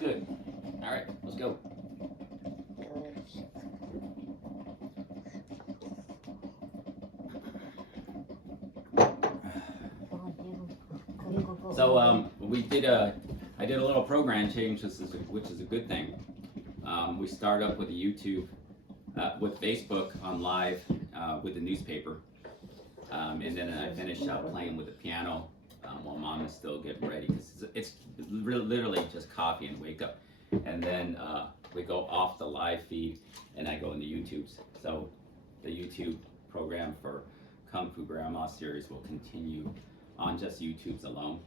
good. All right, let's go. So I did a little program change, which is a good thing. We start up with the YouTube, with Facebook on live, with the newspaper, and then I finish up playing with the piano while Mom is still getting ready, because it's literally just coffee and wake up, and then we go off the live feed, and I go into YouTube's. So the YouTube program for Kung Fu Grandma series will continue on just YouTube's alone.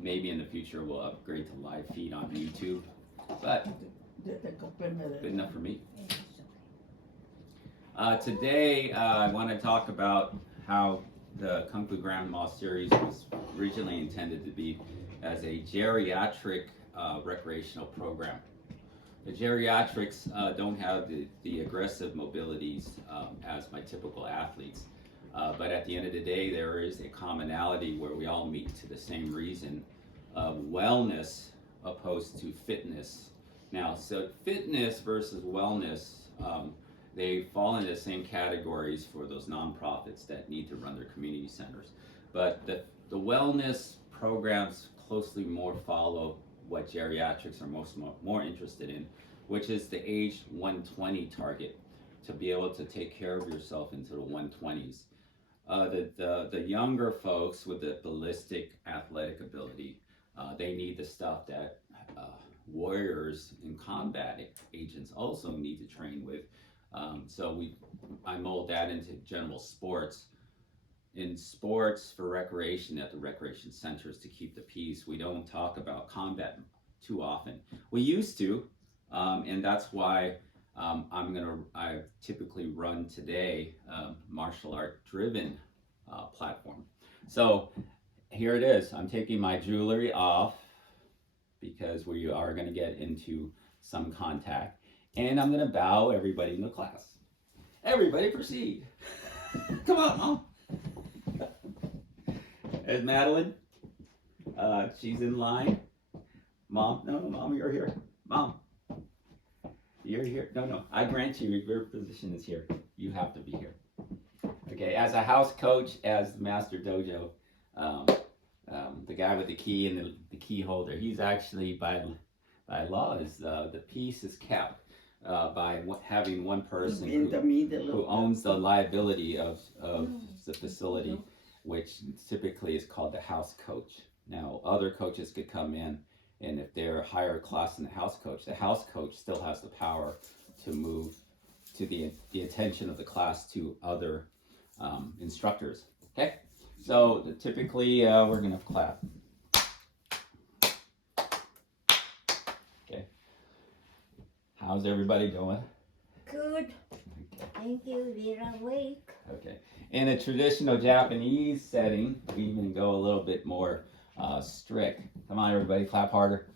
Maybe in the future we'll upgrade to live feed on YouTube, but good enough for me. Today I want to talk about how the Kung Fu Grandma series was originally intended to be as a geriatric recreational program. The geriatrics don't have the aggressive mobilities as my typical athletes. But at the end of the day, there is a commonality where we all meet to the same reason of wellness opposed to fitness. Now, so fitness versus wellness, they fall into the same categories for those nonprofits that need to run their community centers. But the wellness programs closely more follow what geriatrics are more interested in, which is the age 120 target, to be able to take care of yourself into the 120s. The younger folks with the ballistic athletic ability, they need the stuff that warriors and combat agents also need to train with. So I mold that into general sports. In sports for recreation at the recreation centers to keep the peace, we don't talk about combat too often. We used to, and that's why I typically run today martial art driven platform. So here it is. I'm taking my jewelry off because we are going to get into some contact, and I'm going to bow everybody in the class. Everybody proceed. Come on, Mom. There's Madeline. She's in line. Mom, no, Mom, you're here. Mom. You're here. No. I grant you, your position is here. You have to be here. Okay, as a house coach, as the master dojo, the guy with the key and the key holder, he's actually, by law, is the peace is kept by having one person who owns the liability of the facility, which typically is called the house coach. Now, other coaches could come in, and if they're higher class than the house coach still has the power to move to the attention of the class to other instructors. Okay, so typically we're gonna clap. Okay, how's everybody doing? Good. Okay. Thank you. We're awake. Okay, in a traditional Japanese setting, we even go a little bit more strict. Come on, everybody, clap harder.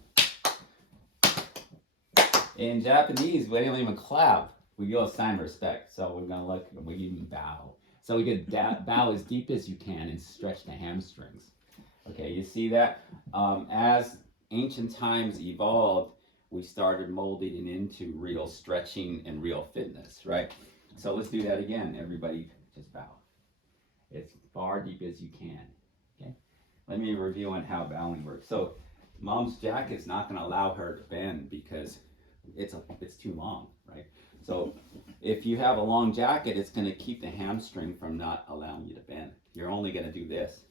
In Japanese, we don't even clap. We go a sign of respect. So we're gonna look, we even bow. So we could bow as deep as you can and stretch the hamstrings. Okay, you see that? As ancient times evolved, we started molding it into real stretching and real fitness, right? So let's do that again. Everybody just bow. As far deep as you can. Okay. Let me review on how bowing works. So Mom's jacket's not going to allow her to bend because it's too long, right? So if you have a long jacket, it's going to keep the hamstring from not allowing you to bend. You're only going to do this.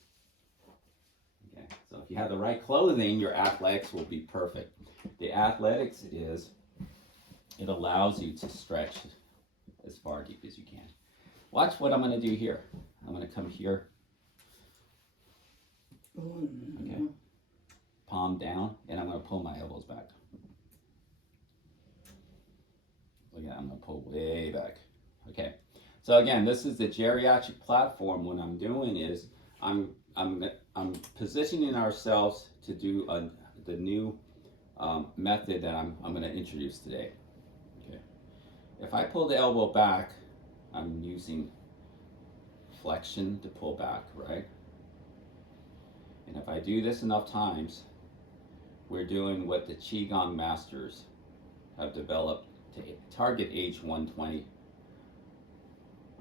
Okay. So if you have the right clothing, your athletics will be perfect. The athletics is it allows you to stretch as far deep as you can. Watch what I'm going to do here. I'm going to come here. Okay. Palm down, and I'm going to pull my elbows back. Look at that, I'm going to pull way back. Okay. So again, this is the geriatric platform. What I'm doing is I'm positioning ourselves to do the new method that I'm going to introduce today. Okay. If I pull the elbow back, I'm using flexion to pull back, right? And if I do this enough times, we're doing what the Qigong masters have developed to target age 120.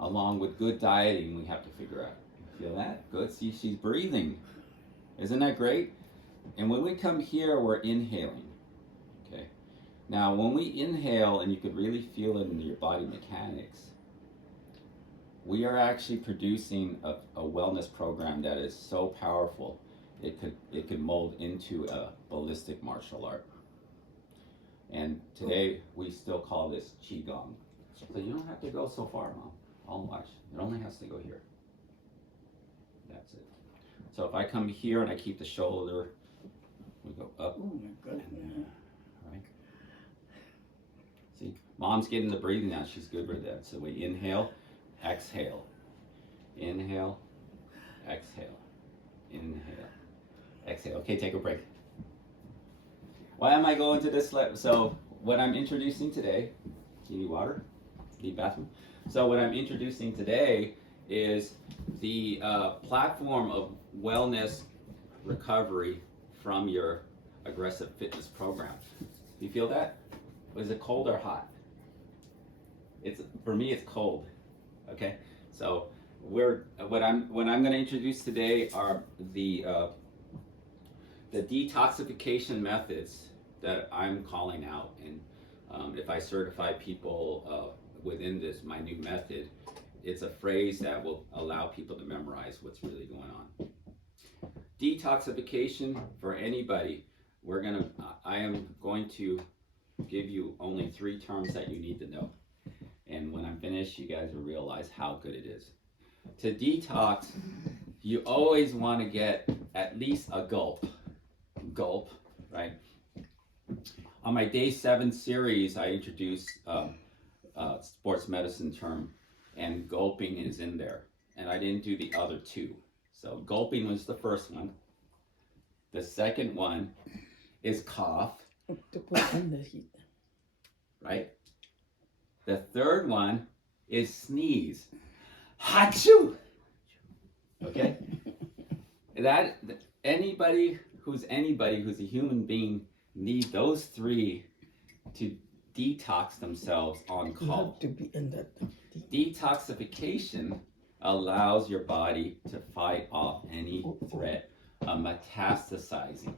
Along with good dieting, we have to figure out. Feel that? Good. See, she's breathing. Isn't that great? And when we come here, we're inhaling. Okay. Now, when we inhale, and you could really feel it in your body mechanics, we are actually producing a wellness program that is so powerful, it could mold into a ballistic martial art. And today, we still call this Qigong. So you don't have to go so far, Mom. I'll watch. It only has to go here. That's it. So if I come here and I keep the shoulder, we go up. Oh my goodness. Right. See, Mom's getting the breathing now. She's good with that. So we inhale, exhale. Inhale, exhale. Inhale, exhale. Okay, take a break. Why am I going to this? So what I'm introducing today, you need water? Need bathroom? So what I'm introducing today is the platform of wellness recovery from your aggressive fitness program. Do you feel that? Was it cold or hot? For me, it's cold. Okay, so what I'm going to introduce today are the detoxification methods that I'm calling out, and if I certify people within my new method, it's a phrase that will allow people to memorize what's really going on. Detoxification for anybody. I am going to give you only 3 terms that you need to know. And when I'm finished, you guys will realize how good it is. To detox, you always want to get at least a gulp. Gulp, right? On my day 7 series, I introduced sports medicine term, and gulping is in there. And I didn't do the other 2. So gulping was the first one. The second one is cough, To put in the heat. right? The third one is sneeze. Hachoo! Okay? Anybody who's a human being need those 3 to detox themselves on You call. have to be in that. Detoxification allows your body to fight off any threat of metastasizing.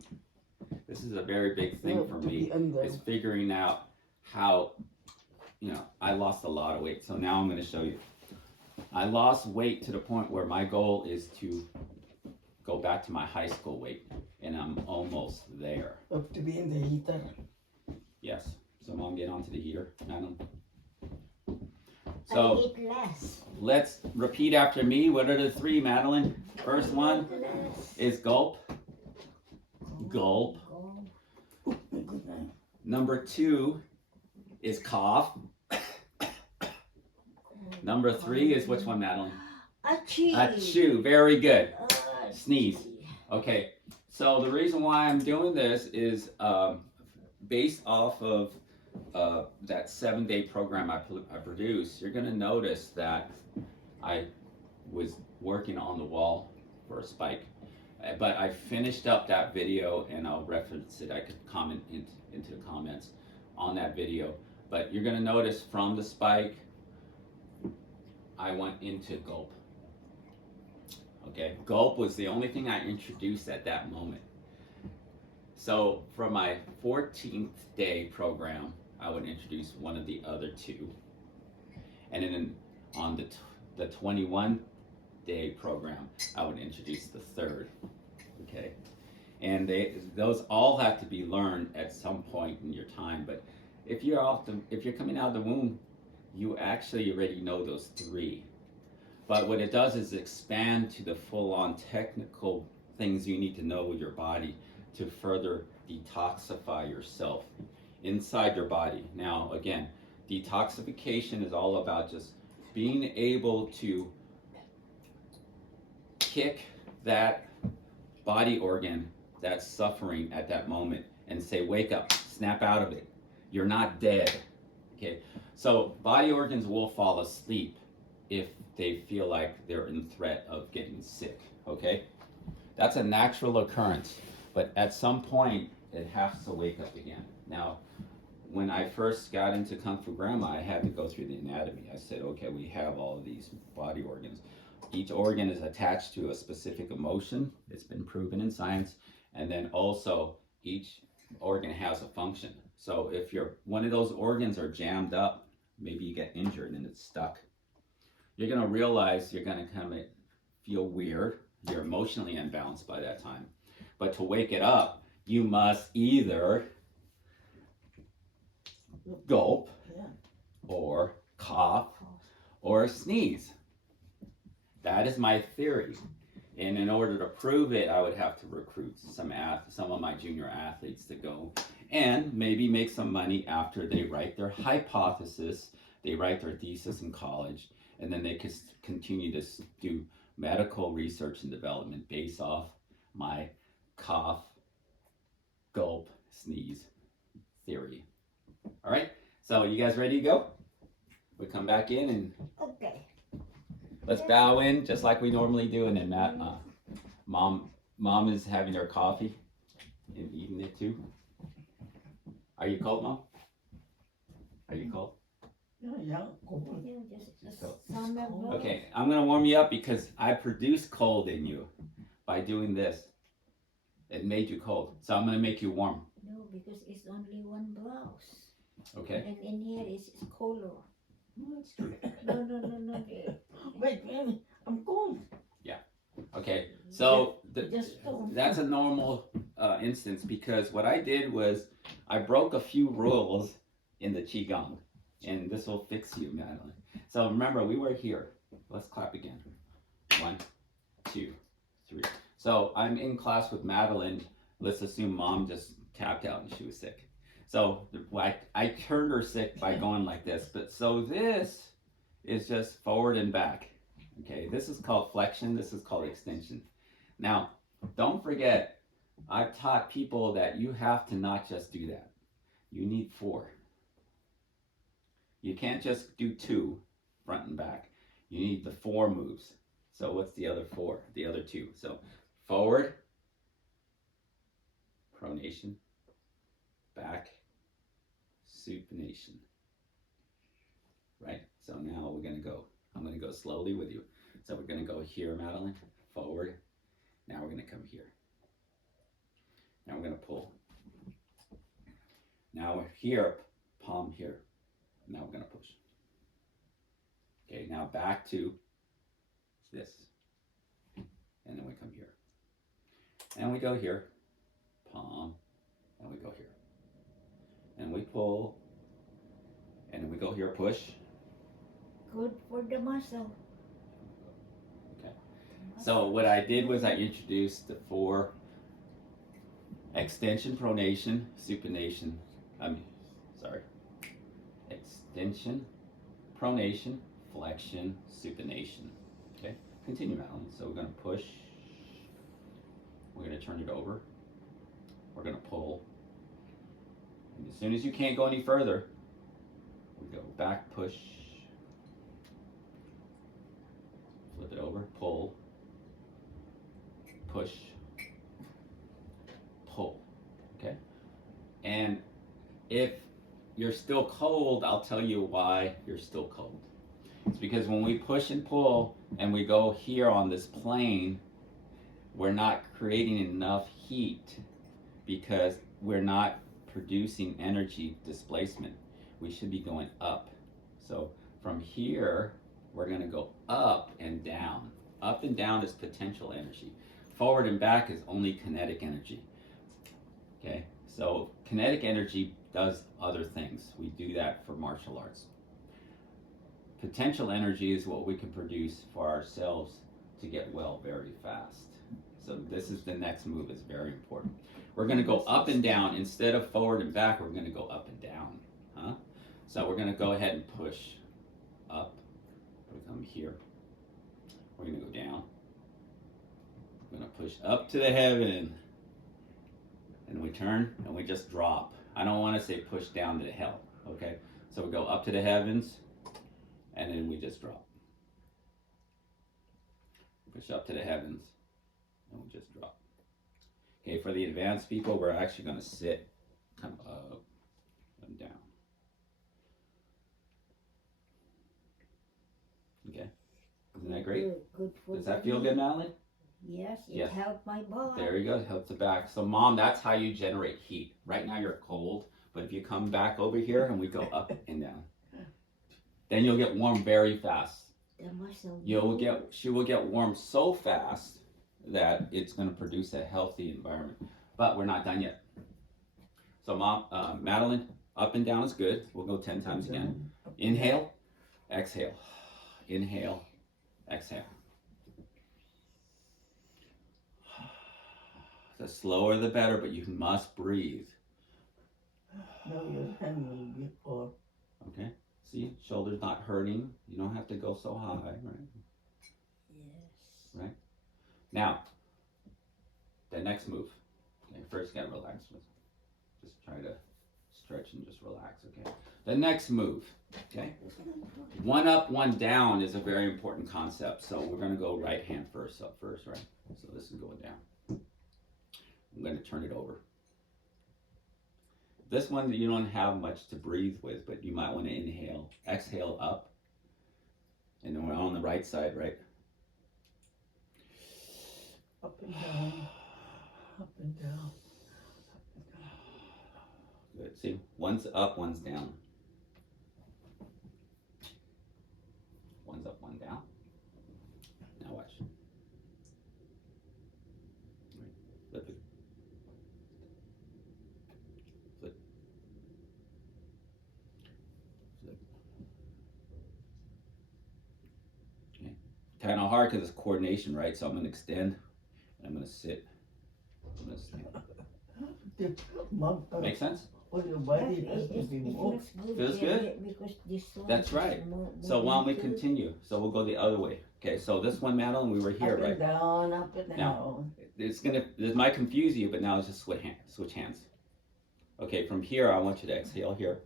This is a very big thing for me, is figuring out how, I lost a lot of weight. So now I'm going to show you. I lost weight to the point where my goal is to go back to my high school weight, and I'm almost there. Have to be in the heater. Yes. So Mom, get onto the heater. Madeline. I So eat less. let's repeat after me. What are the 3, Madeline? First one Less. is gulp. Gulp. Go. Oh my goodness. Number 2 is cough. Number 3 is which one, Madeline? Achoo. Achoo. Very good. Achoo. Sneeze. Okay. So the reason why I'm doing this is based off of that 7-day program I produced. You're going to notice that I was working on the wall for a spike. But I finished up that video, and I'll reference it. I could comment into the comments on that video. But you're going to notice from the spike, I went into gulp. Okay, gulp was the only thing I introduced at that moment. So for my 14th day program, I would introduce one of the other 2. And then on the 21-day program, I would introduce the 3rd. Okay, and those all have to be learned at some point in your time. But if you're coming out of the womb, you actually already know those 3. But what it does is expand to the full-on technical things you need to know with your body to further detoxify yourself inside your body. Now, again, detoxification is all about just being able to kick that body organ that's suffering at that moment and say, wake up, snap out of it. You're not dead. Okay, so body organs will fall asleep if they feel like they're in threat of getting sick. Okay, that's a natural occurrence, but at some point it has to wake up again. Now, when I first got into Kung Fu Grandma, I had to go through the anatomy. I said, okay, we have all of these body organs. Each organ is attached to a specific emotion. It's been proven in science. And then also, each organ has a function. So if one of those organs are jammed up, maybe you get injured and it's stuck, you're gonna realize you're gonna kind of feel weird. You're emotionally imbalanced by that time. But to wake it up, you must either gulp Yeah. or cough or sneeze. That is my theory. And in order to prove it, I would have to recruit some of my junior athletes to go and maybe make some money after they write their hypothesis, they write their thesis in college, and then they could continue to do medical research and development based off my cough, gulp, sneeze theory. All right, so you guys ready to go? We come back in and Okay. let's bow in just like we normally do, and then mom is having her coffee and eating it too. Are you cold, Mom? Are you cold? Yeah. Yeah, just summer blow. Okay, I'm gonna warm you up because I produced cold in you by doing this. It made you cold, so I'm gonna make you warm. No, because it's only one blouse. Okay. And in here it's color. No, it's good. No. Wait, I'm cold. Okay. So Just don't. that's a normal instance because what I did was I broke a few rules in the qigong, and this will fix you, Madeline. So remember, we were here. Let's clap again. 1, 2, 3. So I'm in class with Madeline. Let's assume Mom just tapped out and she was sick. So I turned her sick by going like this. But so this is just forward and back. Okay, this is called flexion. This is called extension. Now, don't forget, I've taught people that you have to not just do that. You need 4. You can't just do 2, front and back. You need the 4 moves. So what's the other 4? The other 2. So forward, pronation, back, supination. Right? So now we're going to go. I'm going to go slowly with you. So we're going to go here, Madeline, forward. Now we're going to come here. Now we're going to pull. Now we're here, palm here. Now we're going to push. Okay, now back to this. And then we come here. And we go here, palm, and we go here. And we pull, and then we go here, push. Good for the muscle. Okay. So what I did was I introduced the 4 extension, pronation, supination. Extension, pronation, flexion, supination. Okay, continue, Madeline. So we're going to push. We're going to turn it over. We're going to pull. And as soon as you can't go any further, we go back, push. Flip it over, pull, push, pull. Okay? And if you're still cold, I'll tell you why you're still cold. It's because when we push and pull and we go here on this plane, we're not creating enough heat because we're not producing energy displacement. We should be going up. So from here, we're going to go up and down. Up and down is potential energy. Forward and back is only kinetic energy. Okay, so kinetic energy does other things. We do that for martial arts. Potential energy is what we can produce for ourselves to get well very fast. So this is the next move, is very important. We're going to go up and down. Instead of forward and back, we're going to go up and down. So we're going to go ahead and push up. We come here. We're going to go down. We're going to push up to the heaven. And we turn and we just drop. I don't want to say push down to the hell. Okay? So we go up to the heavens and then we just drop. Push up to the heavens and we just drop. Okay, for the advanced people, we're actually going to sit, come up and down. Okay, isn't that great? Good for Does that the feel knee. good, Madeline? Yes, it Yes. helped my body. There you go, helps the back. So mom, that's how you generate heat. Right now you're cold, but if you come back over here and we go up and down, then you'll get warm very fast. The muscle. She will get warm so fast that it's going to produce a healthy environment. But we're not done yet. So mom, Madeline, up and down is good. We'll go 10 times again. Inhale, exhale. Inhale, exhale. The slower the better, but you must breathe. No, your hand will be all. Okay? See, shoulders not hurting. You don't have to go so high, right? Yes. Now, the next move. Okay, first get relaxed. Just try to stretch and just relax, okay? The next move, okay? One up, one down is a very important concept. So we're gonna go right hand first up first, right? So this is going down. I'm gonna turn it over. This one you don't have much to breathe with, but you might want to inhale, exhale up, and then we're on the right side, right? Up and down. Up and down. Good. See, one's up, one's down. One's up, one down. Now watch. Flip it. Flip. Flip. Okay. Kind of hard because it's coordination, right? So I'm going to extend, and I'm going to sit. I'm going to stand. Mom, Make sense? all your body has to be moved. Feels Feels good. good? Because this one That's is right. more So why don't we too. continue? So we'll go the other way. Okay, so this one, Madeline, we were here, Up right? and down, up and down. This might confuse you, but now it's just switch hands. Okay, from here, I want you to exhale here.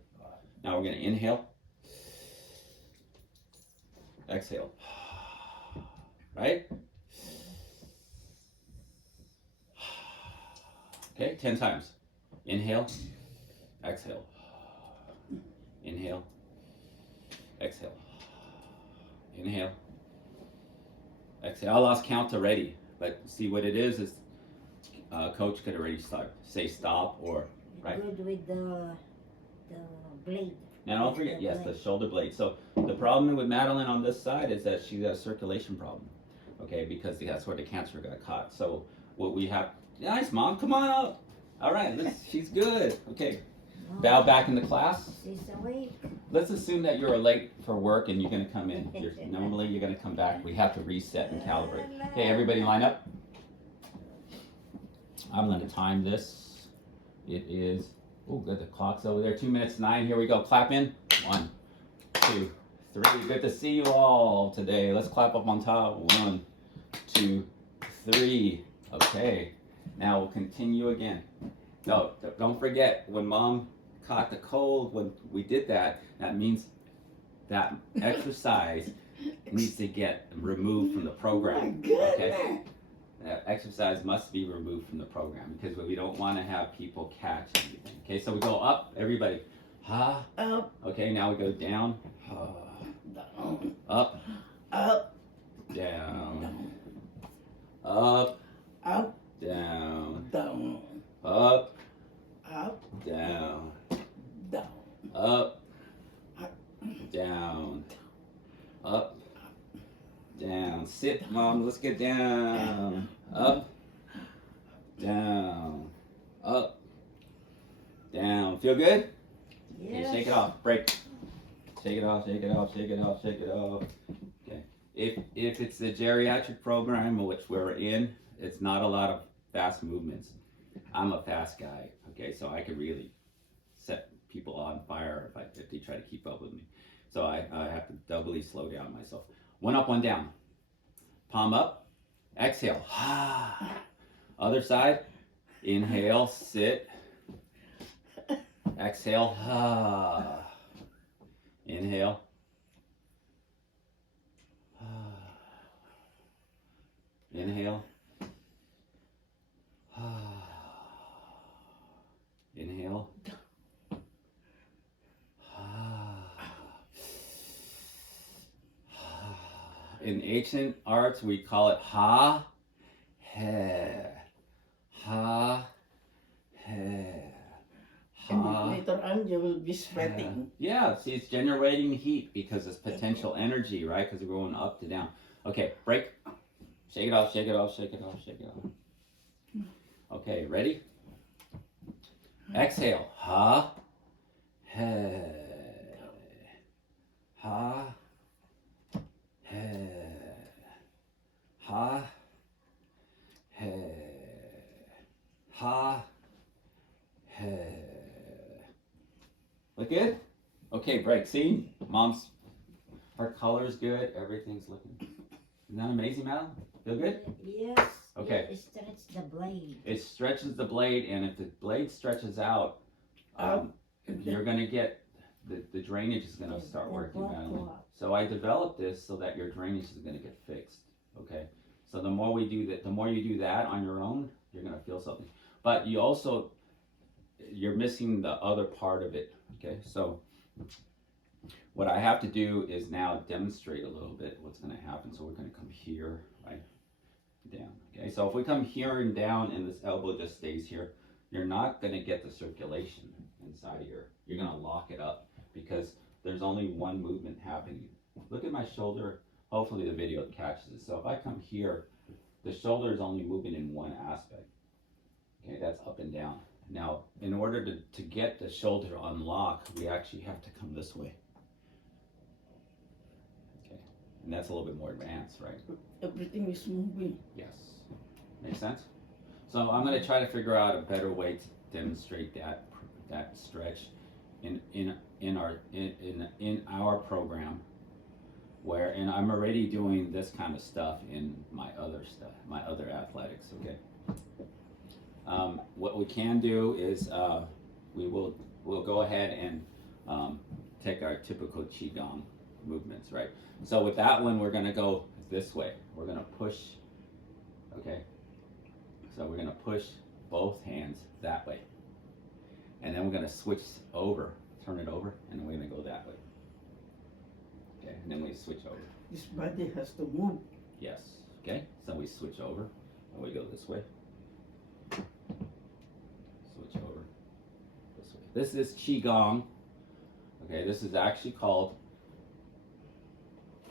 Now we're gonna inhale. Exhale. Right? Okay, 10 times. Inhale. Exhale. Inhale. Exhale. Inhale. Exhale. I lost count already, but see what it is coach could already say stop or right. Good with the blade. Now don't forget, yes, the shoulder blade. So the problem with Madeline on this side is that she's got a circulation problem, okay, because that's where the cancer got caught. So what we have, nice mom, come on up. All right, she's good. Okay, bow back into class. She's awake. Let's assume that you're late for work and you're gonna come in. Normally you're gonna come back. We have to reset and calibrate. Okay, everybody line up. I'm gonna time this. It is, oh good, the clock's over there, 2 minutes 9, here we go, clap in. 1, 2, 3, good to see you all today. Let's clap up on top, 1, 2, 3, okay. Now we'll continue again. No, don't forget, when mom caught the cold, when we did that, that means that exercise needs to get removed from the program, okay? That exercise must be removed from the program because we don't want to have people catch anything. Okay, so we go up, everybody. Ha. Up, Okay, now we go down. Ha. down, Up, up, down. Up, up, down. down, Up, up, down. down. Up, down. Up, down. Sit, mom. Let's get down. Up, down. Up, down. Feel good? Okay, Yes. shake it off. Break. Shake it off. Shake it off. Shake it off. Shake it off. Okay. If it's the geriatric program, which we're in, it's not a lot of fast movements. I'm a fast guy. Okay, so I could really set people on fire if they try to keep up with me. So I have to doubly slow down myself. One up, one down. Palm up. Exhale. Other side. Inhale. Sit. Exhale. Inhale. Inhale. in ancient arts we call it ha, he, ha, he, And ha. later on, you will be sweating. Yeah, see, it's generating heat because it's potential energy, right? Because we're going up to down. Okay, break. Shake it off, shake it off, shake it off, shake it off. Okay, ready? Exhale. Ha, he, ha, he, ha, he, ha, he. Look good? Okay, break. See? Mom's, her color's good. Everything's looking. Isn't that amazing, Madeline? Feel good? Yes. Okay. It stretches the blade. It stretches the blade, and if the blade stretches out, you're going to get, the drainage is going to start working, Madeline. So I developed this so that your drainage is going to get fixed, okay? So the more we do that, the more you do that on your own, you're going to feel something. But you also, you're missing the other part of it, okay? So what I have to do is now demonstrate a little bit what's going to happen. So we're going to come here, right, down, okay? So if we come here and down and this elbow just stays here, you're not going to get the circulation inside of here. You're going to lock it up because there's only one movement happening. Look at my shoulder. Hopefully the video catches it. So if I come here, the shoulder is only moving in one aspect. Okay, that's up and down. Now, in order to get the shoulder to unlock, we actually have to come this way. Okay, and that's a little bit more advanced, right? Everything is moving. Yes. Make sense? So I'm going to try to figure out a better way to demonstrate that stretch in our program, where, and I'm already doing this kind of stuff in my other athletics. Okay. What we can do is we'll go ahead and take our typical qigong movements, right? So with that one, we're going to go this way. We're going to push. Okay. So we're going to push both hands that way. And then we're going to switch over, turn it over, and then we're going to go that way. Okay, and then we switch over. This body has to move. Yes. Okay, so we switch over, and we go this way. Switch over, this way. This is qigong. Okay, this is actually called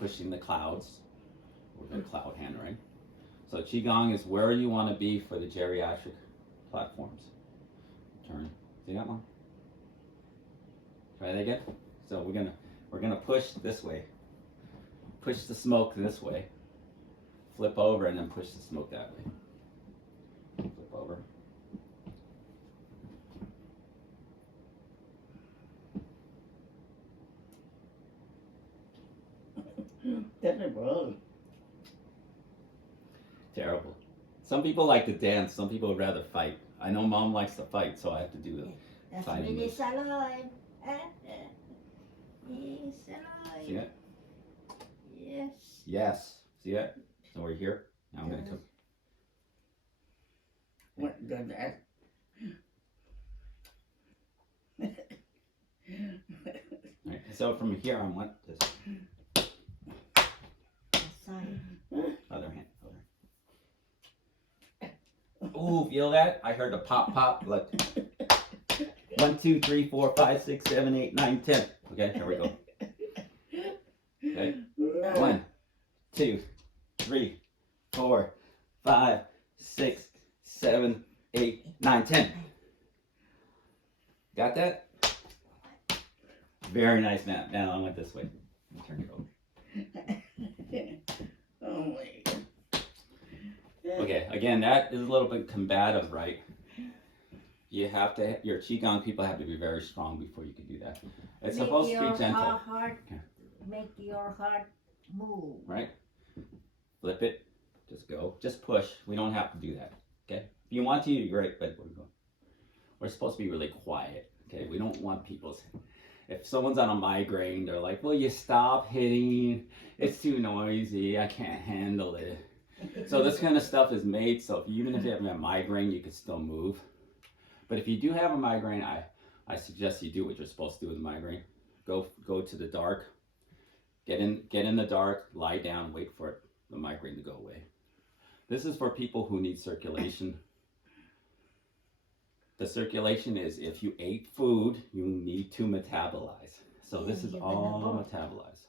pushing the clouds, or the cloud hand, right? So qigong is where you want to be for the geriatric platforms. Turn. See that one? Try that again. So we're gonna push this way. Push the smoke this way. Flip over and then push the smoke that way. Flip over. Terrible. Terrible. Some people like to dance. Some people would rather fight. I know Mom likes to fight, so I have to do it. That's Fighting really moves. alive. He's alive. See it? Yes. Yes. See it? So we're here. Now I'm gonna come. What did that? Right. So from here on, what this Side. other hand. Ooh, feel that? I heard the pop pop. Look. 1, 2, 3, 4, 5, 6, 7, 8, 9, 10. Okay, here we go. Okay. 1, 2, 3, 4, 5, 6, 7, 8, 9, 10. Got that? Very nice, Matt. Now I went this way. Turn it over. Oh my God. Okay, again, that is a little bit combative, right? You have to, your qigong people have to be very strong before you can do that. It's supposed to be gentle. Okay. Make your heart move. Right? Flip it. Just go. Just push. We don't have to do that. Okay? If you want to, you're great, but we're supposed to be really quiet. Okay? We don't want people's. If someone's on a migraine, they're like, "Will you stop hitting? It's too noisy. I can't handle it." So this kind of stuff is made so even if you have a migraine, you can still move. But if you do have a migraine, I suggest you do what you're supposed to do with a migraine. Go to the dark. Get in the dark, lie down, wait for the migraine to go away. This is for people who need circulation. The circulation is if you ate food, you need to metabolize. So this is you're all gonna burn. metabolized.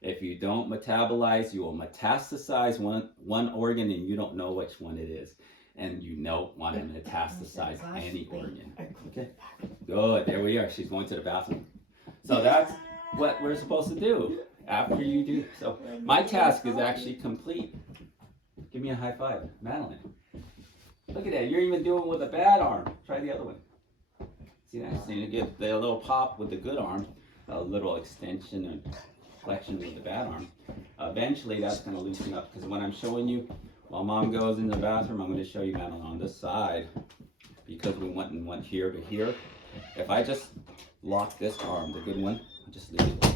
If you don't metabolize, you will metastasize one organ and you don't know which one it is. And you don't want to metastasize any organ. Okay? Good. There we are. She's going to the bathroom. So that's what we're supposed to do after you do. So my task is actually complete. Give me a high five, Madeline. Look at that. You're even doing with a bad arm. Try the other one. See that? So you get the little pop with the good arm, a little extension and flexion with the bad arm. Eventually, that's going to loosen up because when I'm showing you, while Mom goes in the bathroom, I'm going to show you Madeline on this side because we went here to here. If I just lock this arm, the good one, I'll just leave it.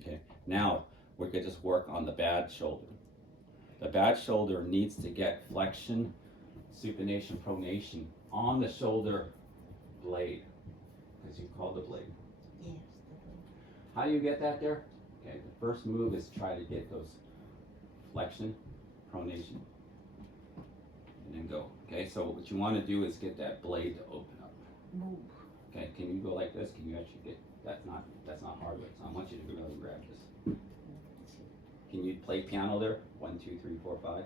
Okay. Now we could just work on the bad shoulder. The bad shoulder needs to get flexion, supination, pronation on the shoulder blade, as you call the blade. Yes. How do you get that there? Okay, the first move is try to get those flexion, pronation, and then go. Okay, so what you want to do is get that blade to open up. Move. Okay, can you go like this? Can you actually get, that's not hard way. So I want you to go and grab this. Can you play piano there? 1, 2, 3, 4, 5.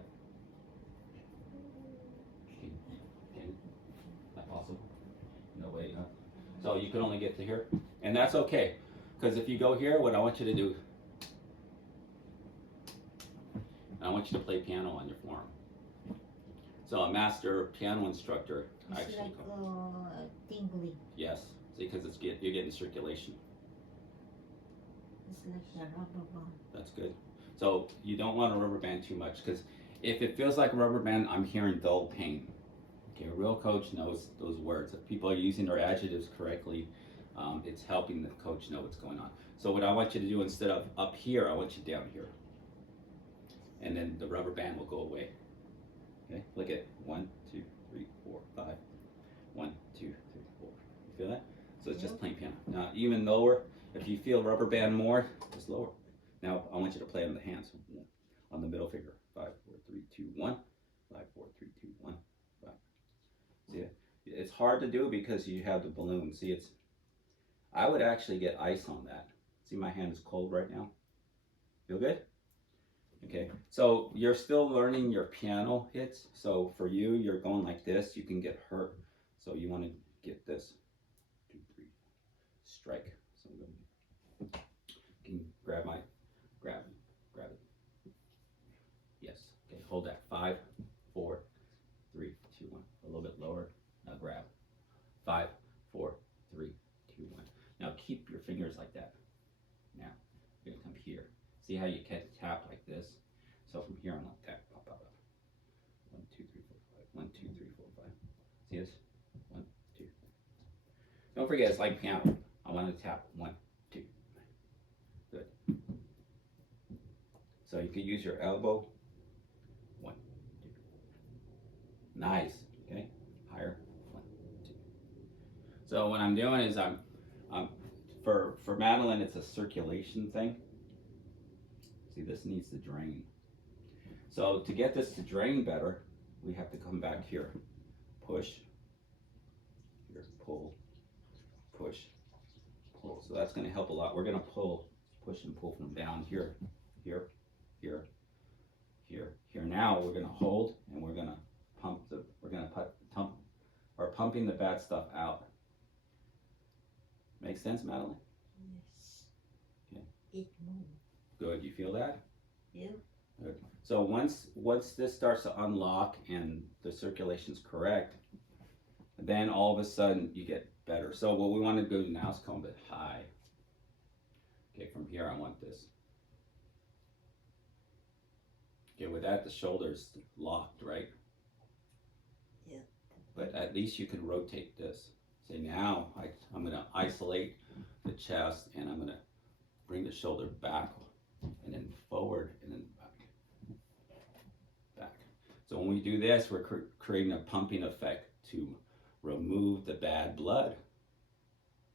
Can that possible? No way, huh? So you can only get to here, and that's okay, because if you go here, what I want you to do, I want you to play piano on your forearm. So a master piano instructor It's actually. like tingly. Yes, see, because you're getting circulation. It's like the rubber band. That's good. So you don't want a rubber band too much, because if it feels like a rubber band, I'm hearing dull pain. Okay, a real coach knows those words. If people are using their adjectives correctly, it's helping the coach know what's going on. So what I want you to do, instead of up here, I want you down here. And then the rubber band will go away. Okay, look at 1, 2, 3, 4, 5. 1, 2, 3, 4. You feel that? So it's just plain piano. Now even lower, if you feel rubber band more, just lower. Now I want you to play on the hands, on the middle finger. 5, 4, 3, 2, 1. 5, 4, 3, 2, 1. 5. See it? It's hard to do because you have the balloon. See, I would actually get ice on that. See, my hand is cold right now. Feel good? Okay, so you're still learning your piano hits. So for you, you're going like this, you can get hurt. So you want to get this. 2, 3, strike. So I'm going, can you grab it. Yes, okay, hold that. 5, 4, 3, 2, 1. A little bit lower. Now grab. 5, 4, 3, 2, 1. Now keep your fingers like that. Now you're gonna come here. See how you can tap like this? So from here on like that. Pop, pop, pop. 1, 2, 3, 4, 5. 1, 2, 3, 4, 5. See this? 1, 2. Don't forget, it's like piano. I want to tap 1, 2. Good. So you can use your elbow. 1, 2. Nice. Okay. Higher. 1, 2. So what I'm doing is I'm for Madeline, it's a circulation thing. See, this needs to drain. So to get this to drain better, we have to come back here. Push. Here, pull. Push. Pull. So that's going to help a lot. We're going to push and pull from down here. Here. Here. Here. Here. Now we're going to hold and we're going to pumping the bad stuff out. Make sense, Madeline? Yes. Okay. It moves. Good. You feel that? Yeah. Good. So once this starts to unlock and the circulation's correct, then all of a sudden you get better. So what we want to do now is comb it high. Okay, from here I want this. Okay, with that the shoulder's locked, right? Yeah. But at least you can rotate this. Say now I'm going to isolate the chest and I'm going to bring the shoulder back and then forward and then back. So when we do this, we're creating a pumping effect to remove the bad blood,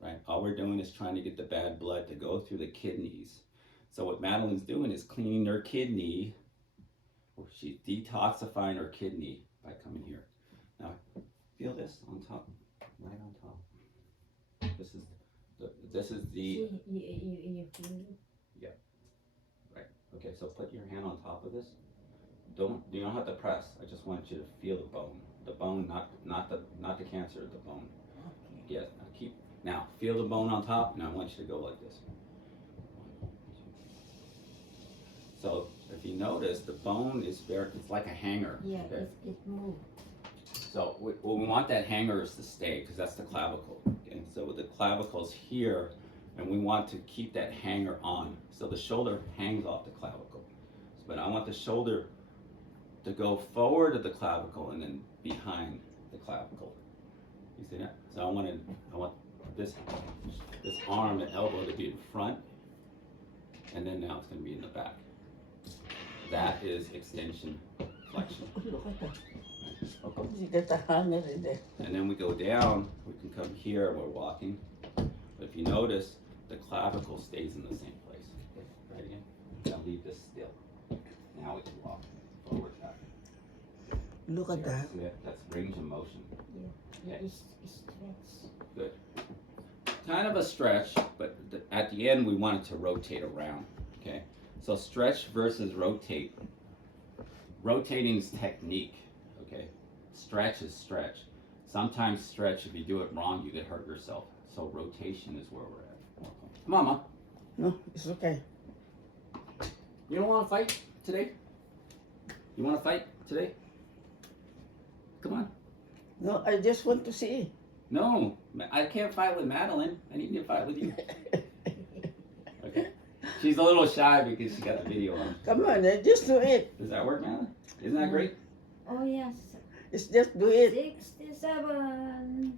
right? All we're doing is trying to get the bad blood to go through the kidneys So what Madeline's doing is cleaning her kidney, or she's detoxifying her kidney by coming here. Now, feel this on top, right on top. This is the See, you feel it? right. Okay, so put your hand on top of this. You don't have to press. I just want you to feel the bone. The bone, not the cancer, the bone. Okay. Yeah, now feel the bone on top, and I want you to go like this. So if you notice, the bone is it's like a hanger. Yeah, Okay? it moved. So what we want that hanger is to stay, because that's the clavicle. Okay? So the clavicle's here, and we want to keep that hanger on. So the shoulder hangs off the clavicle. But I want the shoulder to go forward of the clavicle and then behind the clavicle. You see that? So I want this arm and elbow to be in front, and then now it's going to be in the back. That is extension flexion. Look at that. Okay. You get the hanger in there. And then we go down, we can come here, we're walking. But if you notice, the clavicle stays in the same place. Right again? Now leave this still. Now we can walk forward, back. Look at that. See that? That's range of motion. Yeah, Okay. it's stretch. Good. Kind of a stretch, but at the end we want it to rotate around. Okay? So stretch versus rotate. Rotating is technique. Okay? Stretch is stretch. Sometimes stretch, if you do it wrong, you could hurt yourself. So rotation is where we're at. Come on, Mom. No, it's okay. You don't want to fight today? You want to fight today? Come on. No, I just want to see. No, I can't fight with Madeline. I need to fight with you. Okay. She's a little shy because she got the video on. Come on, just do it. Does that work, Madeline? Isn't that great? Oh yes, It's just do it. 67.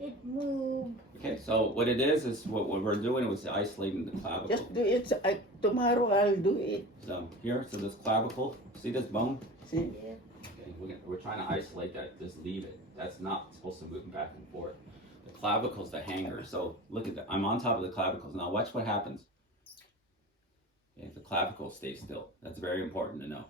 It moved. Okay, so what it is what we're doing was isolating the clavicle. Just do it. So tomorrow I'll do it. So here, so this clavicle, see this bone? See? Yeah. Okay, we're trying to isolate that, just leave it. That's not supposed to move back and forth. The clavicle's the hanger, so look at that. I'm on top of the clavicles. Now watch what happens. Okay, the clavicle stays still. That's very important to know.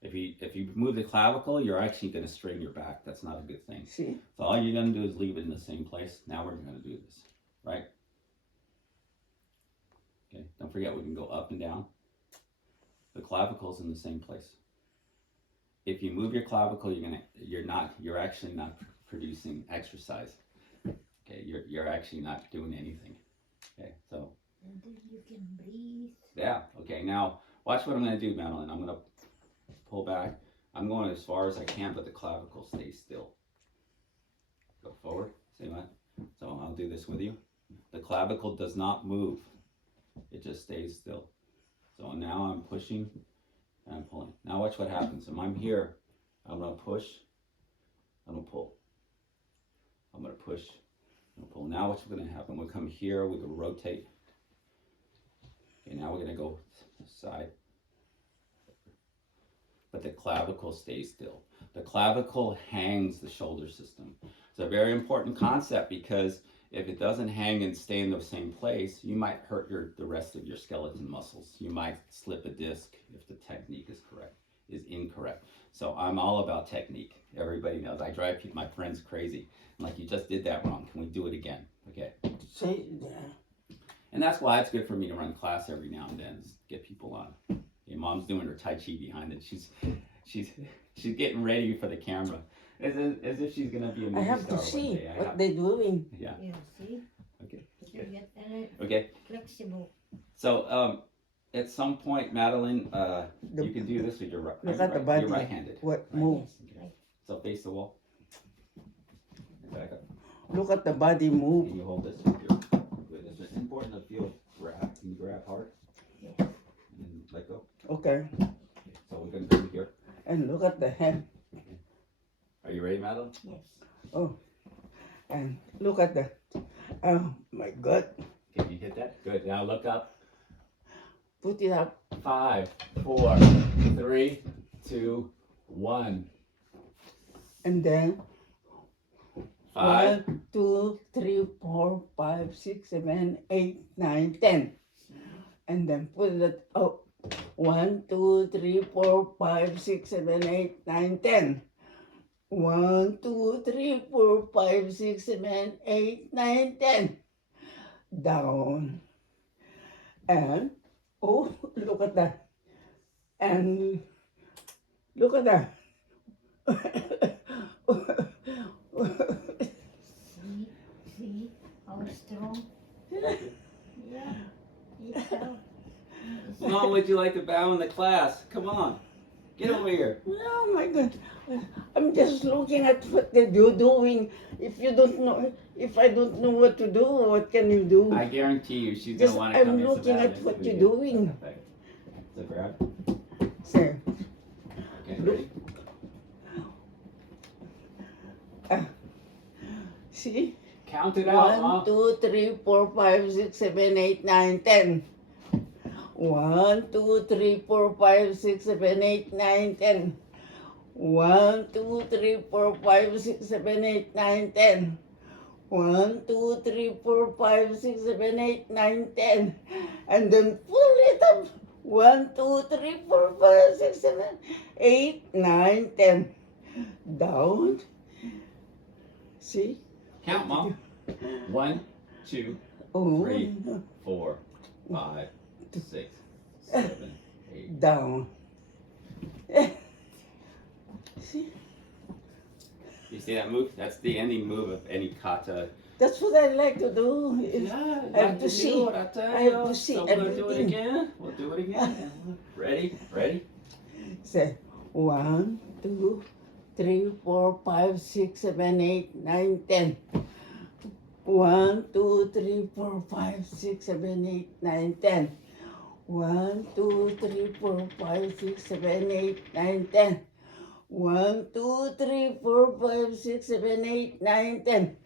If you move the clavicle, you're actually going to strain your back. That's not a good thing. See? So all you're going to do is leave it in the same place. Now we're going to do this, right? Okay, don't forget we can go up and down. The clavicle's in the same place. If you move your clavicle, you're actually not producing exercise. Okay, you're actually not doing anything. Okay, so. And then you can breathe. Yeah, okay, now watch what I'm going to do, Madeline. I'm going to pull back. I'm going as far as I can, but the clavicle stays still. Go forward, see what? So I'll do this with you. The clavicle does not move. It just stays still. So now I'm pushing and I'm pulling. Now watch what happens. So I'm here. I'm going to push. I'm going to pull. I'm going to push. I'm going to pull. Now what's going to happen? We'll come here. We can rotate. Okay, now we're going to go side. But the clavicle stays still. The clavicle hangs the shoulder system. It's a very important concept because if it doesn't hang and stay in the same place, you might hurt the rest of your skeleton muscles. You might slip a disc if the technique is incorrect. So I'm all about technique. Everybody knows. I drive my friends crazy. I'm like, you just did that wrong. Can we do it again? Okay. See? Yeah. And that's why it's good for me to run class every now and then, get people on. Your mom's doing her Tai Chi behind it. She's getting ready for the camera. As if she's gonna be a movie I have star to see one day. what they're doing. Yeah. Yeah, see? Okay. You get Okay. flexible. So at some point, Madeline, you can do this with your right. Look at the body. You're right-handed. What Right. move? Yes, So face the wall. Back up. Look at the body move. Can you hold this with your? It's important to feel grab. Can you grab hard? Yes. And then let go. Okay. So we're gonna do it here. And look at the hand. Are you ready, Madeline? Yes. Oh. And look at the. Oh my God. Can you hit that? Good. Now look up. Put it up. 5, 4, 3, 2, 1. And then 5. 1, 2, 3, 4, 5, 6, 7, 8, 9, 10. and then put it up. 1, 2, 3, 4, 5, 6, 7, 8, 9, 10. 1, 2, 3, 4, 5, 6, 7, 8, 9, 10. Down. And, oh, look at that. And look at that. See how strong? Yeah. It's out. Mom, would you like to bow in the class? Come on. Get over here. Oh my God. I'm just looking at what you're doing. If you don't know, if I don't know what to do, what can you do? I guarantee you she's going Just to want to come I'm in. so looking bad at next what week. you're doing. Okay. So grab. So, Okay, ready? see? Count it out, 1, Mom. 2, 3, 4, 5, 6, 7, 8, 9, 10. 1, 2, 3, 4, 5, 6, 7, 8, 9, 10. 1, 2, 3, 4, 5, 6, 7, 8, 9, 10. 1, 2, 3, 4, 5, 6, 7, 8, 9, 10. And then pull it up. 1, 2, 3, 4, 5, 6, 7, 8, 9, 10. Down. See? Count, Mom. 1, 2, Oh, 3, 4, 5, 6, 7, 8. down. See? You see that move? That's the ending move of any kata. That's what I like to do. Yeah, I have to see. What I tell I have you. to see So we'll do it everything. again. We'll do it again. Ready? Ready? Say 1, 2, 3, 4, 5, 6, 7, 8, 9, 10. 1, 2, 3, 4, 5, 6, 7, 8, 9, 10. 1, 2, 3, 4, 5, 6, 7, 8, 9, 10. 1, 2, 3, 4, 5, 6, 7, 8, 9, 10.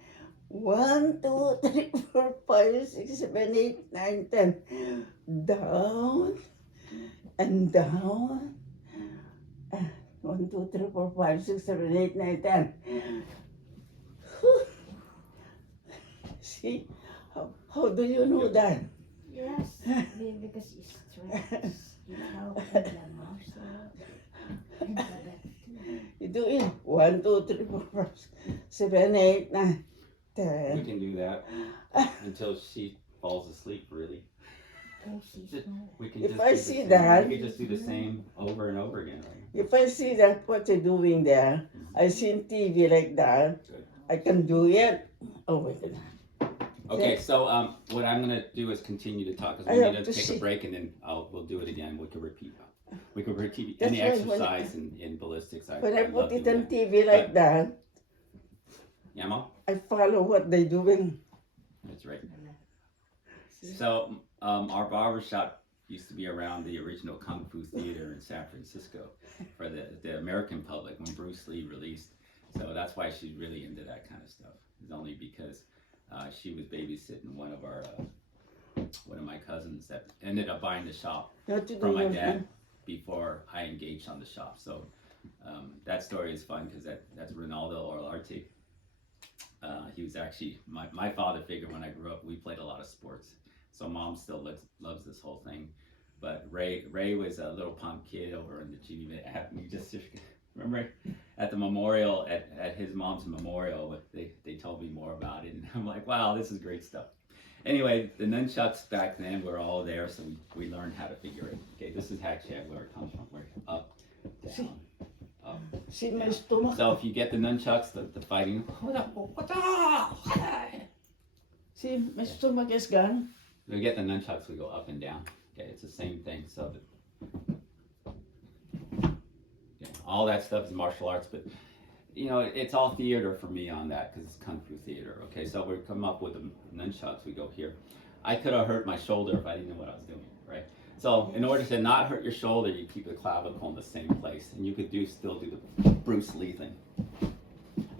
1, 2, 3, 4, 5, 6, 7, 8, 9, 10. Down and down. 1, 2, 3, 4, 5, 6, 7, 8, 9, 10. See? How do you know that? Yes, because it's stretch. It helps with the muscle and the back too. You do it. 1, 2, 3, 4, 5, 7, 8, 9, We 10. can do that until she falls asleep, really. Oh, she's Just- no. We can If just I do the see same- that- We can just do the same over and over again. Right? If I see that what you're doing there, I see in TV like that, Good. I can do it. Oh my God. Okay, so what I'm gonna do is continue to talk because I we have need to to take see. a break and then we'll do it again. We can repeat. We can repeat That's any why when I- exercise in ballistics. When I love put it doing on that. TV like that, Yeah, Mom? I follow what they're doing. That's right. So our barber shop used to be around the original Kung Fu Theater in San Francisco for the American public when Bruce Lee released. So that's why she's really into that kind of stuff. It's only because she was babysitting one of my cousins that ended up buying the shop What to do from my with dad them? before I engaged on the shop. So that story is fun because that's Ronaldo Orlarte. He was actually my father figure when I grew up. We played a lot of sports, so Mom still loves this whole thing. But Ray was a little punk kid over in the Geneva. You just remember at the memorial at his mom's memorial. They told me more about it, and I'm like, wow, this is great stuff. Anyway, the nunchucks back then were all there, so we learned how to figure it. Okay, this is actually where it comes from. We're up, down, up. See my Yeah. stomach? So if you get the nunchucks, the fighting. See, my stomach is gone. We get the nunchucks, we go up and down. Okay, it's the same thing. So all that stuff is martial arts, but you know it's all theater for me on that because it's kung fu theater. Okay, so we come up with the nunchucks. We go here. I could have hurt my shoulder if I didn't know what I was doing, right? So in order to not hurt your shoulder, you keep the clavicle in the same place, and you could still do the Bruce Lee thing.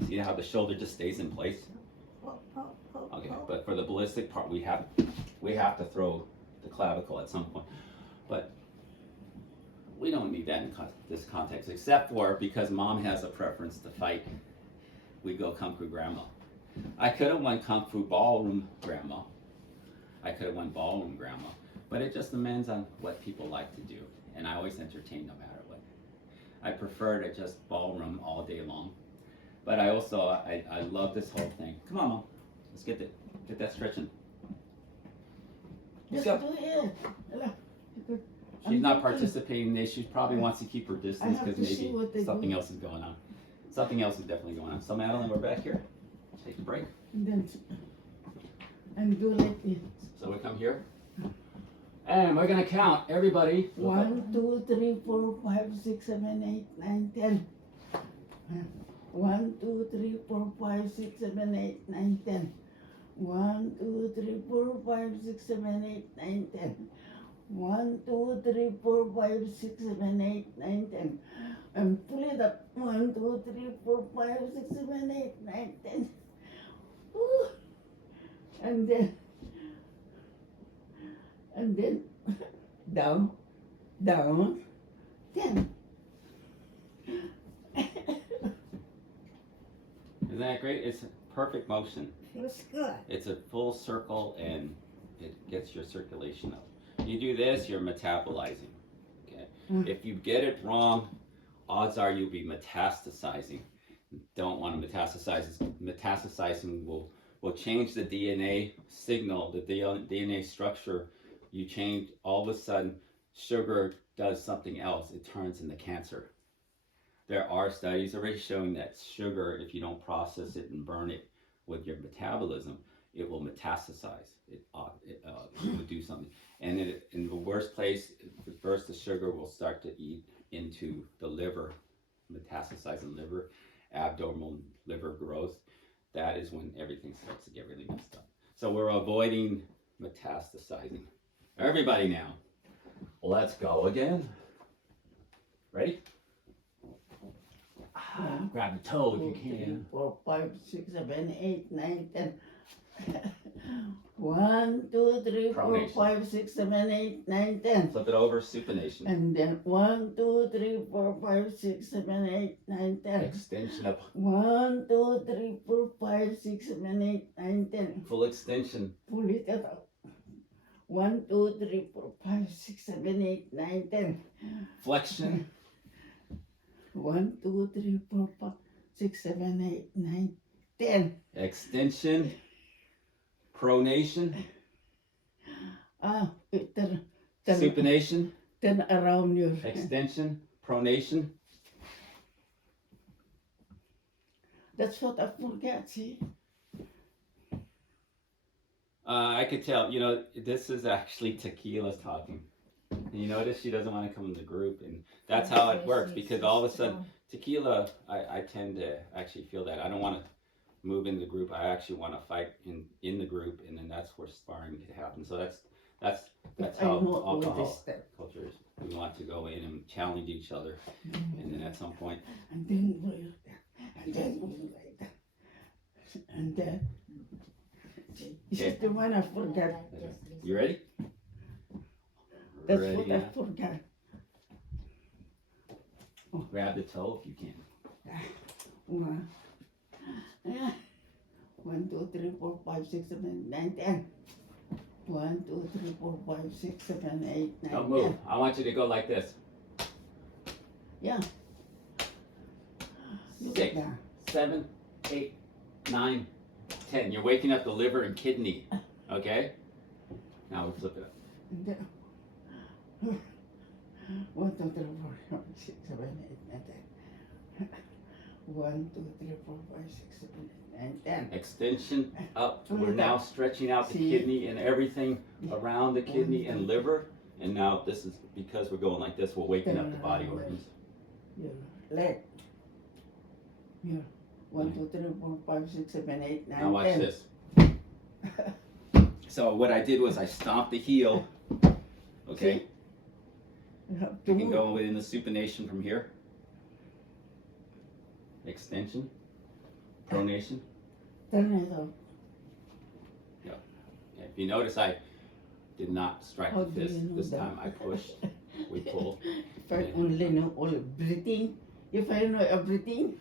See how the shoulder just stays in place? Okay, but for the ballistic part, we have to throw the clavicle at some point, but we don't need that in this context, except for because Mom has a preference to fight, we go Kung Fu Grandma. I could have won Kung Fu Ballroom Grandma. I could have won Ballroom Grandma, But it just depends on what people like to do. And I always entertain no matter what. I prefer to just ballroom all day long. But I also, I love this whole thing. Come on, Mom. Let's get that stretching. Let's Just go. do it. Hala. She's not participating in this. She probably wants to keep her distance have because to see maybe what they something do. else is going on. Something else is definitely going on. So Madeline, we're back here. Take a break. And then and do like this. So we come here. And we're gonna count everybody. 1, 2, 3, 4, 5, 6, 7, 8, 9, 10. 1, 2, 3, 4, 5, 6, 7, 8, 9, 10. 1, 2, 3, 4, 5, 6, 7, 8, 9, 10. 1, 2, 3, 4, 5, 6, 7, 8, 9, 10. And pull it up. 1, 2, 3, 4, 5, 6, 7, 8, 9, 10. Woo. And then down, 10. Isn't that great? It's a perfect motion. Feels good. It's a full circle and it gets your circulation up. You do this, you're metabolizing. Okay. If you get it wrong, odds are you'll be metastasizing. Don't want to metastasize. Metastasizing will change the DNA signal, the DNA structure. You change, all of a sudden, sugar does something else. It turns into cancer. There are studies already showing that sugar, if you don't process it and burn it with your metabolism, it will metastasize. It will do something. And in the worst place, first the sugar will start to eat into the liver, metastasize in liver, abdominal liver growth. That is when everything starts to get really messed up. So we're avoiding metastasizing. Everybody now, let's go again. Ready? Grab the toe if you 2, 3, can. 4, 5, 6, 7, 8, 9, 10. 1, 2, 3, 4, Pronation. 5, 6, 7, 8, 9, 10. Flip it over, supination. And then 1, 2, 3, 4, 5, 6, 7, 8, 9, 10. Extension up, 1, 2, 3, 4, 5, 6, 7, 8, 9, 10. full extension. Pull it out. 1, 2, 3, 4, 5, 6, 7, 8, 9, 10. Flexion, 1, 2, 3, 4, 5, 6, 7, 8, 9, 10. extension, pronation, Turn supination, around your extension, pronation. That's what I forget, see? I could tell, this is actually Tequila's talking. You notice she doesn't want to come in the group, and that's how it works, because all of a sudden, Tequila, I tend to actually feel that. I don't want to move in the group. I actually want to fight in the group, and then that's where sparring happens. So that's I how know all alcohol this stuff. culture is. We want to go in and challenge each other, and then at some point, And then move that. And then move like that. And then. This is the one I forgot. you ready? That's Ready, what yeah. I forgot. Grab the toe if you can. 1, 2, 3, 4, 5, 6, 7, 8, 9, 10. 1, 2, 3, 4, 5, 6, 7, 8, 9, Don't move. 10. I want you to go like this. Yeah. Look 6, at that. 7, 8, 9, 10. You're waking up the liver and kidney. Okay? Now we flip it up. And then, 1, 2, 3, 4, 5, 6, 7, 8, 9, 10. 1, 2, 3, 4, 5, 6, 7, 8, 9, 10. Extension up. Flip We're it now up. stretching out the See? kidney and everything around the kidney and liver. And now this is because we're going like this, we're waking up the body organs. Your leg. Here. 1, 2, 3, 4, 5, 6, 7, 8, 9, Now watch 10. this. So what I did was I stomped the heel. Okay? You have You to can move. go in the supination from here. Extension. Pronation. Turn it off. If you notice, I did not strike How the do you fist. know This that? time I pushed. We pull. If I only know all everything, if I know everything,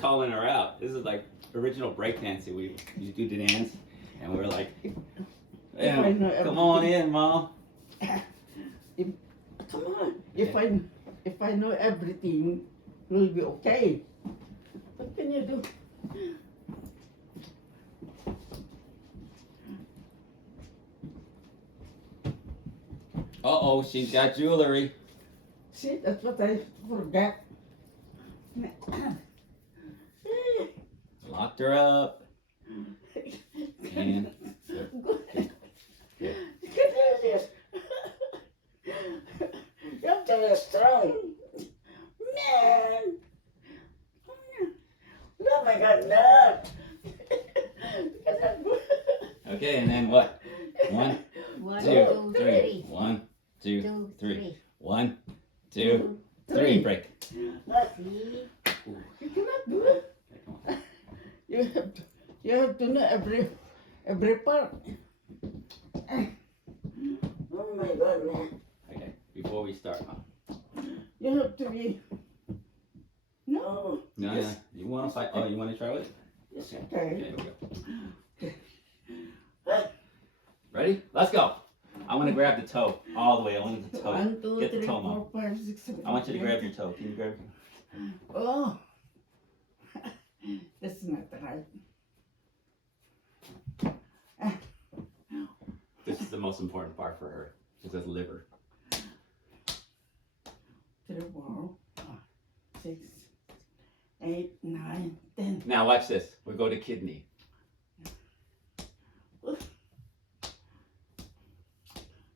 calling her out. This is like original breakdancing. We you do the dance, and we're like, If I know come on everything. in, mom. Come on. If I know everything, it will be okay. What can you do? Uh-oh, she's got jewelry. See, that's what I forgot. Locked her up. And You have to be strong. Man. Oh my God, no. okay, and then what? 1, 1, 2, 2, 3. 3. 1, 2, 2, 3. 3. 1, 2, 3. Break. See? You cannot do it. Okay, come on. You have to know every part. Oh my God, man. Okay, before we start, huh? You have to be. No. No, Yes. you want to fight? Oh, you want to try with it? Yes, Okay, okay. here we go. Ready? Let's go. I want to grab the toe all the way. I want the toe. 1, 2, Get the 3, toe, 4, Mom. 5, 6, 7. I want you to grab your toe. Can you grab? Oh. That's not right. This is the most important part for her. It says liver. 3, 4, 5, 6, 8, 9, 10. Now watch this. We go to kidney.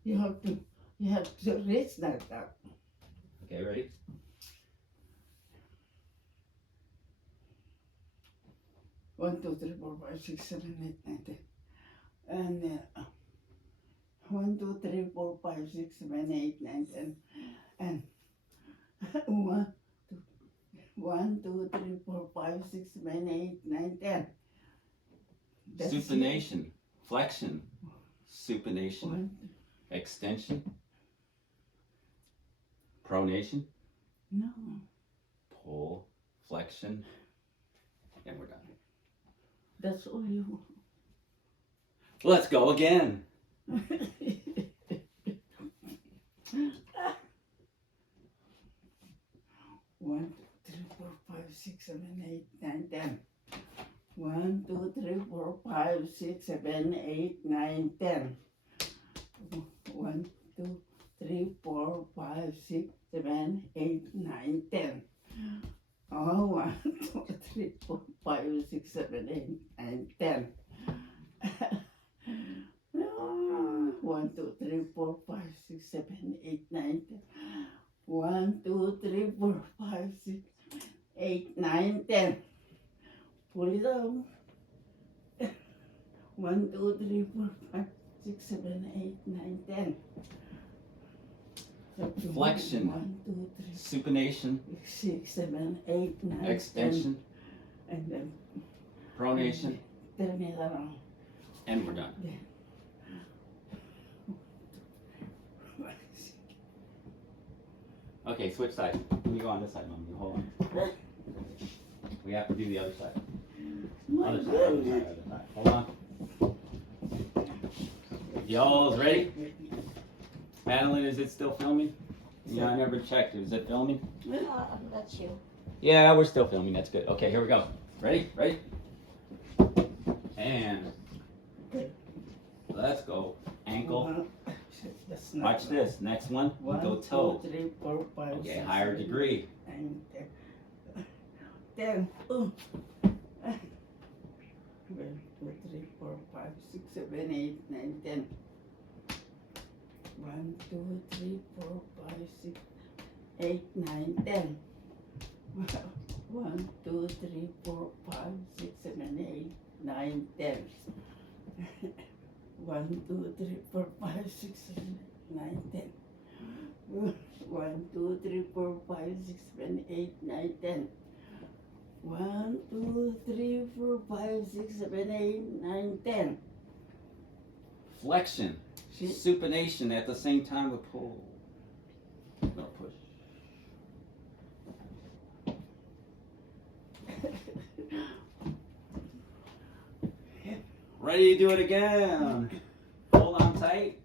You have to reach that up. Okay, ready? One, 2, 3, 4, 5, 6, 7, 8, 9, 10. And 1, 2, 3, 4, 5, 6, 7, 8, 9, 10. And 1, 2, 3, 4, 5, 6, 7, 8, 9, 10. That's Supination, flexion, supination, 1, extension, pronation, no. pull, flexion, and we're done. That's all you. Let's go again. 1, 2, 3, 4, 5, 6, 7, 8, 9, 10. 1, 2, 3, 4, 5, 6, 7, 8, 9, 10. 1, 2, 3, 4, 5, 6, 7, 8, 9, 10. Oh, 1, 2, 3, 4, 5, 6, 7, 8, 9, 10. 1, 2, 3, 4, 5, 6, 7, 8, 9, 10. 1, 2, 3, 4, 5, 6, 8, 9, 10. Pull it down. 1, 2, 3, 4, 5, 6, 7, 8, 9, 10. Flexion. 1, 2, 3, Supination, 6, 7, 8, 9, 10. extension, And then pronation, turn it around. and we're done. Okay, switch sides. Let me go on this side, Mom. You hold on. We have to do the other side. My Other side, other goodness. side, other side. Hold on. Y'all's ready? Madeline, is it still filming? Yeah, I never checked. Is it filming? That's you. Yeah, we're still filming. That's good. Okay, here we go. Ready? Ready? And let's go. Ankle. That's not Watch right. this. Next one. We 1, go toe. 2, 3, 4, 5, Okay, 6, higher 7, degree. 9, 10. 1, 2, 3, 4, 5, 6, 7, 8, 9, 10. 1, 2, 3, 4, 5, 6, 8, 9, 10. 1, 2, 3, 4, 5, 6, 7, 8, 9, 10. 1, 2, 3, 4, 5, 6, 7, 9, 10. 1, 2, 3, 4, 5, 6, 7, 8, 9, 10. 1, 2, 3, 4, 5, 6, 7, 8, 9, 10. Flexion. See? Supination at the same time with pull. No, push. Ready to do it again. Hold on tight.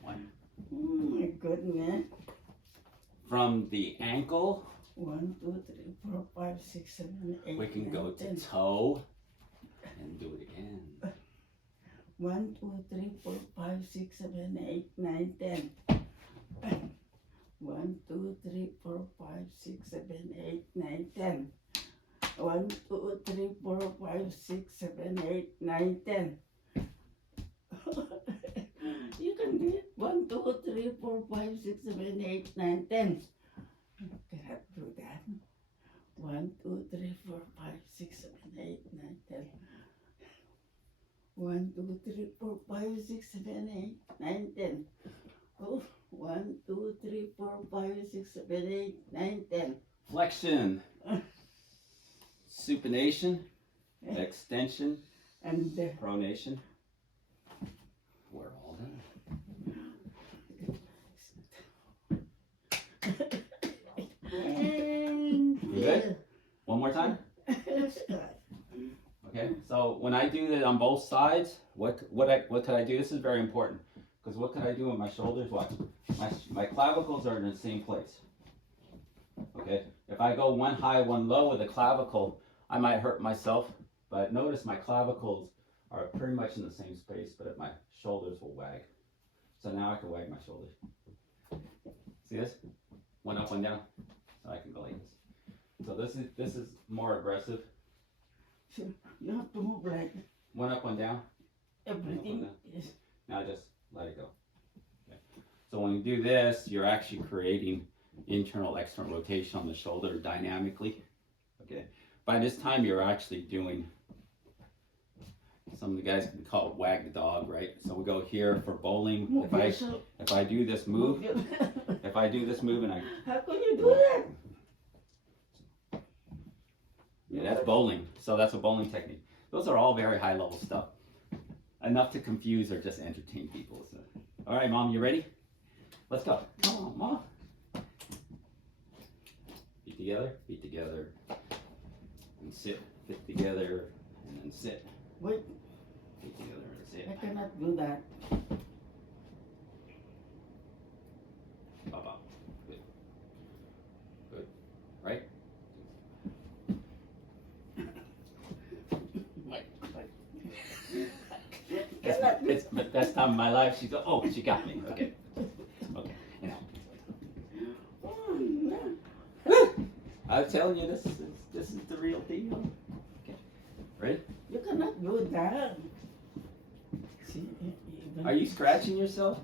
One. Oh my goodness. From the ankle, 1, 2, 3, 4, 5, 6, 7, 8. we can 9, go 10. to toe and do it again. 1, 2, 3, 4, 5, 6, 7, 8, 9, 10. 1, 2, 3, 4, 5, 6, 7, 8, 9, 10. 1, 2, 3, 4, 5, 6, 7, 8, 9, 10. You can do it. 1, 2, 3, 4, 5, 6, 7, 8, 9, 10. Cannot do that. 1, 2, 3, 4, 5, 6, 7, 8, 9, 10. 1, 2, 3, 4, 5, 6, 7, 8, 9, 10. Oh, 1, 2, 3, 4, 5, 6, 7, 8, 9, 10. Flexion, supination, extension, And pronation. We're all done. Thank You good? One more time. Feels good. Okay. So when I do that on both sides, what could I do? This is very important because what could I do with my shoulders? Watch. My clavicles are in the same place. Okay. If I go one high, one low with a clavicle, I might hurt myself. But notice my clavicles are pretty much in the same space, but my shoulders will wag. So now I can wag my shoulders. See this? One up, one down. So I can go like this. So this is more aggressive. you have to move like One up, one down. everything. Is, Now just let it go. Okay. So when you do this, you're actually creating internal, external rotation on the shoulder dynamically. Okay. By this time, you're actually doing, some of the guys can call it wag the dog, right? So we go here for bowling. move yourself. If I do this move, Move your- if I do this move and I, How can you do that? yeah, that's bowling. So that's a bowling technique. Those are all very high level stuff. Enough to confuse or just entertain people. So. All right, Mom, you ready? Let's go. Come on, Mom. Feet together, and sit. Feet together, and then sit. Wait, Feet together and sit. I cannot do that. Baba. Good. Good. Right? It's the best time of my life. She's like, oh, she got me. Okay. Okay. You know. Oh, no. I'm telling you, this is the real deal. Okay. Ready? You cannot do that. See, even Are you scratching yourself?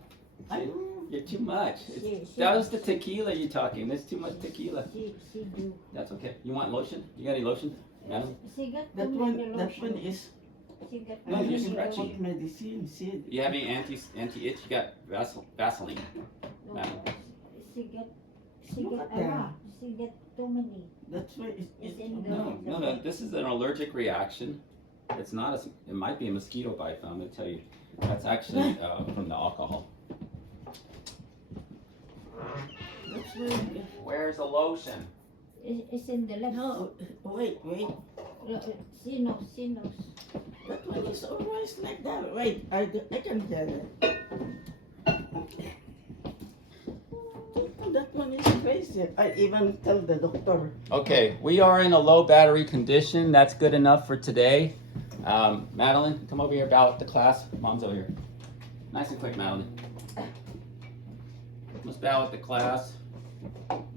I See, know. you're too much. She That was the tequila you're talking. There's too much tequila. she do. That's okay. You want lotion? You got any lotion? Madam? She got That too one, many that one lotion. is She got No, too you're many scratching. lotion. medicine. See, You have any anti-itch? You got Vaseline. No, Madam. she get Look a at that. lot. She get too many. that's why It's in the- No. This is an allergic reaction. It's not a. It might be a mosquito bite. But I'm gonna tell you, that's actually from the alcohol. That's why. Where's the lotion? It's in the left. No, wait. She knows. She knows. That one is always like that. Wait, I can get it. That one is crazy. I even tell the doctor. Okay, we are in a low battery condition. That's good enough for today. Madeline, come over here, bow out the class. Mom's over here. Nice and quick, Madeline. Let's bow at the class.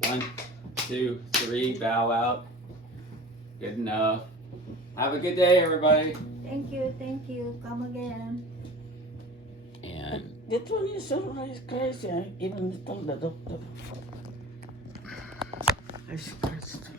1, 2, 3, bow out. Good enough. Have a good day, everybody. Thank you. Come again. And That one is always crazy. I even tell the doctor. I scratched.